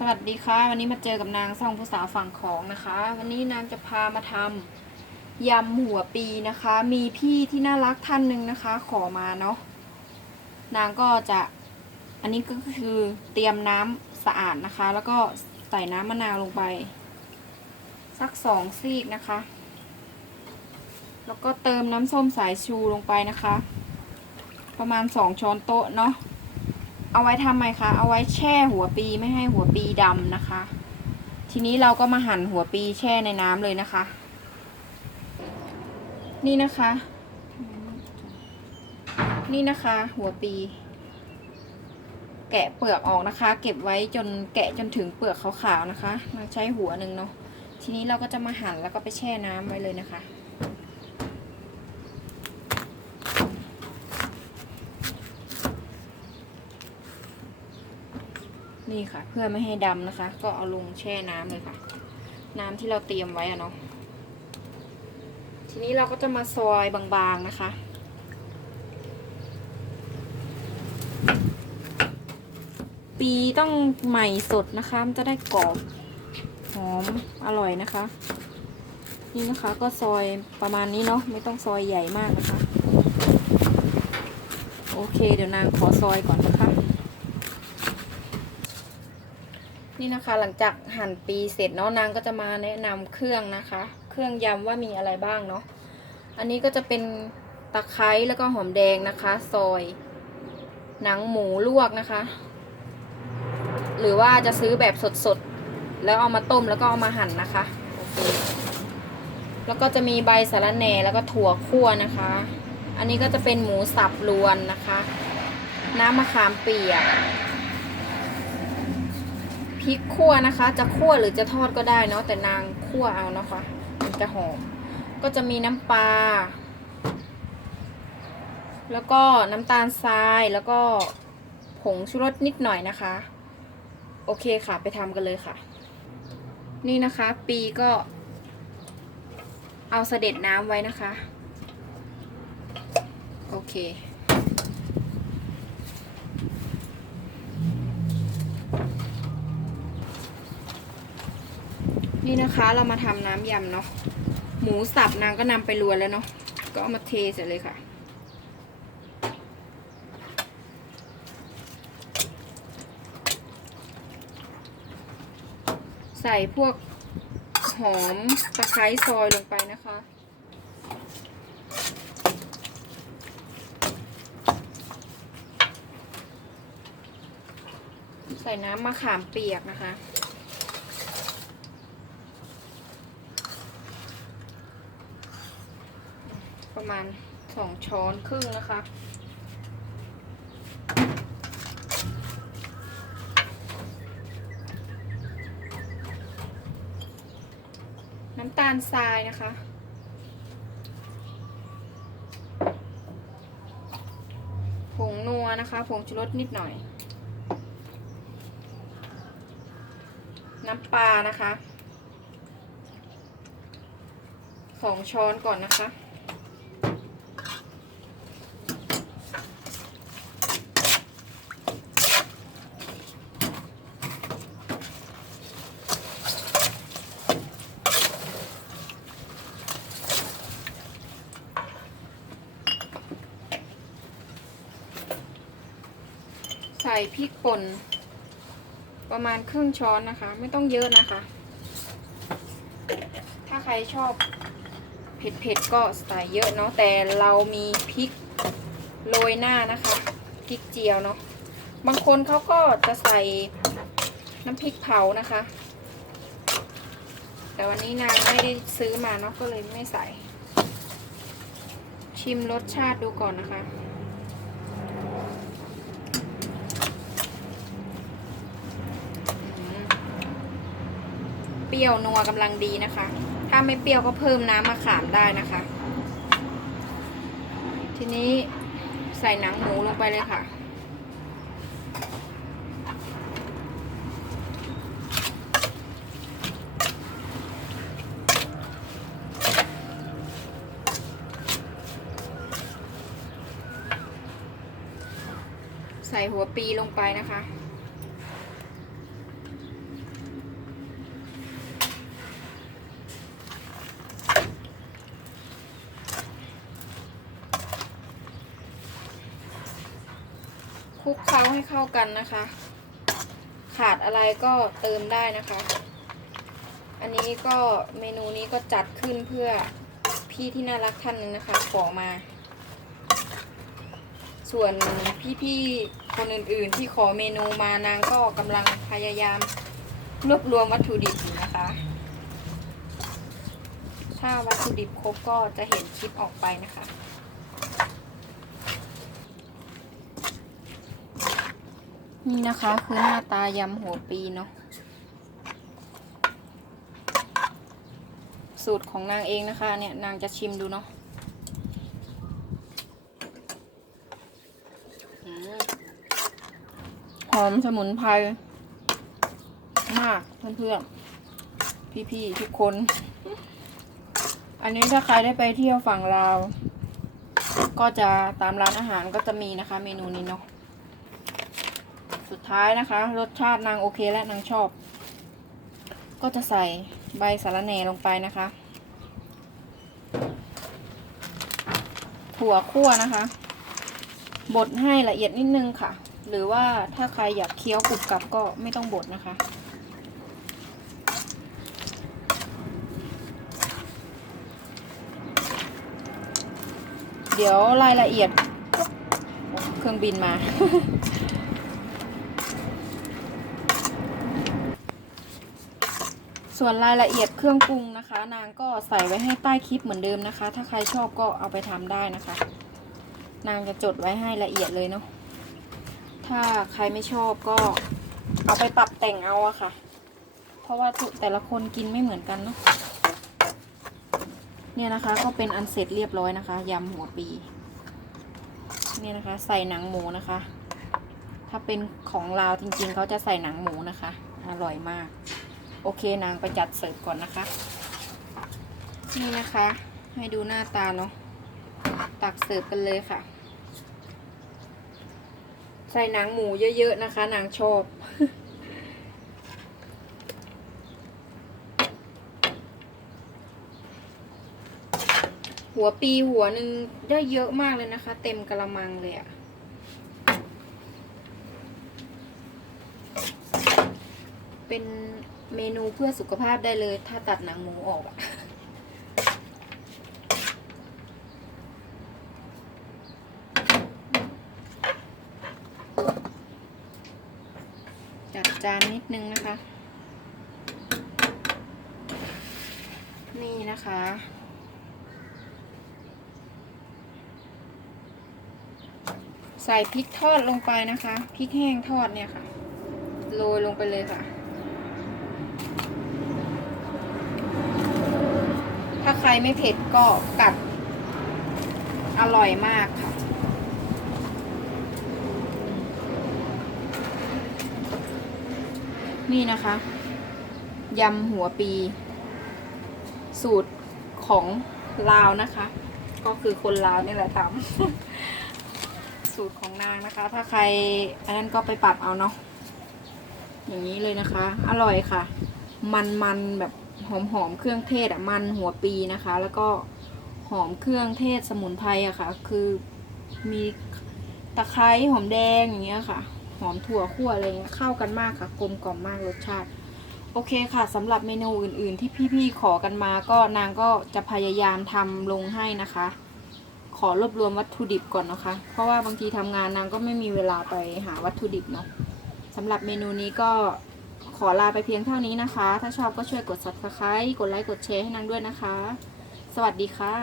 สวัสดีค่ะวันนี้มาเจอกับนางซ่องผู้สาวฝั่งของนะคะวันนี้นางจะพามาทำยำหัวปีนะคะมีพี่ที่น่ารักท่านหนึ่งนะคะขอมาเนาะนางก็จะอันนี้ก็คือเตรียมน้ำสะอาดนะคะแล้วก็ใส่น้ำมะนาวลงไปสัก2 ซีกนะคะแล้วก็เติมน้ำส้มสายชูลงไปนะคะประมาณ2 ช้อนโต๊ะเนาะเอาไว้ทำไมคะเอาไว้แช่หัวปีไม่ให้หัวปีดำนะคะทีนี้เราก็มาหั่นหัวปีแช่ในน้ำเลยนะคะนี่นะคะหัวปีแกะเปลือกออกนะคะเก็บไว้จนแกะจนถึงเปลือกขาวๆนะคะมาใช้หัวหนึ่งเนาะทีนี้เราก็จะมาหั่นแล้วก็ไปแช่น้ำไว้เลยนะคะนี่ค่ะเพื่อไม่ให้ดำนะคะก็เอาลงแช่น้ำเลยค่ะน้ำที่เราเตรียมไว้อะเนาะทีนี้เราก็จะมาซอยบางๆนะคะปีต้องใหม่สดนะคะมันจะได้กรอบหอมอร่อยนะคะนี่นะคะก็ซอยประมาณนี้เนาะไม่ต้องซอยใหญ่มากนะคะโอเคเดี๋ยวนางขอซอยก่อนนะคะนี่นะคะหลังจากหั่นปีเสร็จเนาะนางก็จะมาแนะนำเครื่องนะคะเครื่องยำว่ามีอะไรบ้างเนาะอันนี้ก็จะเป็นตะไคร้แล้วก็หอมแดงนะคะซอยหนังหมูลวกนะคะหรือว่าจะซื้อแบบสดๆแล้วเอามาต้มแล้วก็เอามาหั่นนะคะโอเคแล้วก็จะมีใบสะระแหน่แล้วก็ถั่วคั่วนะคะอันนี้ก็จะเป็นหมูสับรวนนะคะน้ำมะขามเปียกพริกคั่วนะคะจะคั่วหรือจะทอดก็ได้เนาะแต่นางคั่วเอานะคะมันจะหอมก็จะมีน้ำปลาแล้วก็น้ำตาลทรายแล้วก็ผงชูรสนิดหน่อยนะคะโอเคค่ะไปทำกันเลยค่ะนี่นะคะปีก็เอาเสด็จน้ำไว้นะคะโอเคนี่นะคะเรามาทำน้ำยำเนาะหมูสับนางก็นำไปรวนแล้วเนาะก็เอามาเทเสร็จเลยค่ะใส่พวกหอมตะไคร้ซอยลงไปนะคะใส่น้ำมะขามเปียกนะคะประมาณ2 ช้อนครึ่งนะคะน้ำตาลทรายนะคะผงนัวนะคะผงชูรสนิดหน่อยน้ำปลานะคะ2 ช้อนก่อนนะคะใส่พริกป่นประมาณ1/2 ช้อนนะคะไม่ต้องเยอะนะคะถ้าใครชอบเผ็ดๆก็ใส่เยอะเนาะแต่เรามีพริกโรยหน้านะคะพริกเจียวเนาะบางคนเขาก็จะใส่น้ำพริกเผานะคะแต่วันนี้นางไม่ได้ซื้อมาเนาะก็เลยไม่ใส่ชิมรสชาติดูก่อนนะคะเปรี้ยวนัวกำลังดีนะคะถ้าไม่เปรี้ยวก็เพิ่มน้ำมะขามได้นะคะทีนี้ใส่หนังหมูลงไปเลยค่ะใส่หัวปีลงไปนะคะ ลุกเคล้าให้เข้ากันนะคะ ขาดอะไรก็เติมได้นะคะ อันนี้ก็เมนูนี้ก็จัดขึ้นเพื่อพี่ที่น่ารักท่านหนึ่งนะคะขอมา ส่วนพี่ๆคนอื่นๆที่ขอเมนูมานางก็กำลังพยายามรวบรวมวัตถุดิบอยู่นะคะ ถ้าวัตถุดิบครบก็จะเห็นคลิปออกไปนะคะนี่นะคะคือหน้าตายำหัวปีเนาะสูตรของนางเองนะคะเนี่ยนางจะชิมดูเนาะหอมสมุนไพรมากเพื่อนๆพี่ๆทุกคนอันนี้ถ้าใครได้ไปเที่ยวฝั่งลาวก็จะตามร้านอาหารก็จะมีนะคะเมนูนี้เนาะสุดท้ายนะคะรสชาตินางโอเคและนางชอบก็จะใส่ใบสะระแหน่ลงไปนะคะถั่วคั่วนะคะบดให้ละเอียดนิดนึงค่ะหรือว่าถ้าใครอยากเคี้ยวกรุบกรับก็ไม่ต้องบดนะคะเดี๋ยวรายละเอียดเครื่องบินมา ส่วนรายละเอียดเครื่องปรุงนะคะนางก็ใส่ไว้ให้ใต้คลิปเหมือนเดิมนะคะถ้าใครชอบก็เอาไปทำได้นะคะนางจะจดไว้ให้ละเอียดเลยเนาะถ้าใครไม่ชอบก็เอาไปปรับแต่งเอาอะค่ะเพราะว่าแต่ละคนกินไม่เหมือนกันเนาะเนี่ยนะคะก็เป็นอันเสร็จเรียบร้อยนะคะยำหัวปีเนี่ยนะคะใส่หนังหมูนะคะถ้าเป็นของลาวจริงๆเขาจะใส่หนังหมูนะคะอร่อยมากโอเคนางไปจัดเสิร์ฟก่อนนะคะนี่นะคะให้ดูหน้าตาเนาะตักเสิร์ฟกันเลยค่ะใส่หนังหมูเยอะๆนะคะนางชอบ หัวปีหัวหนึ่งได้เยอะมากเลยนะคะเต็มกะละมังเลยอะเป็นเมนูเพื่อสุขภาพได้เลยถ้าตัดหนังหมูออกอะจัดจานนิดนึงนะคะนี่นะคะใส่พริกทอดลงไปนะคะพริกแห้งทอดเนี่ยค่ะโรยลงไปเลยค่ะถ้าใครไม่เผ็ดก็กัดอร่อยมากค่ะนี่นะคะยำหัวปีสูตรของลาวนะคะก็คือคนลาวนี่แหละทำ สูตรของนางนะคะถ้าใครอันนั้นก็ไปปรับเอาเนาะอย่างนี้เลยนะคะอร่อยค่ะมันแบบหอมเครื่องเทศอ่ะมันหัวปีนะคะแล้วก็หอมเครื่องเทศสมุนไพรอะค่ะคือมีตะไคร้หอมแดงอย่างเงี้ยค่ะหอมถั่วคั่วอะไรเงี้ยเข้ากันมากค่ะกลมกล่อมมากรสชาติโอเคค่ะสำหรับเมนูอื่นๆที่พี่ๆขอกันมาก็นางก็จะพยายามทำลงให้นะคะขอรวบรวมวัตถุดิบก่อนนะคะเพราะว่าบางทีทำงานนางก็ไม่มีเวลาไปหาวัตถุดิบเนาะสำหรับเมนูนี้ก็ขอลาไปเพียงเท่านี้นะคะถ้าชอบก็ช่วยกด Subscribe กดไลค์กดแชร์ให้นางด้วยนะคะสวัสดีค่ะ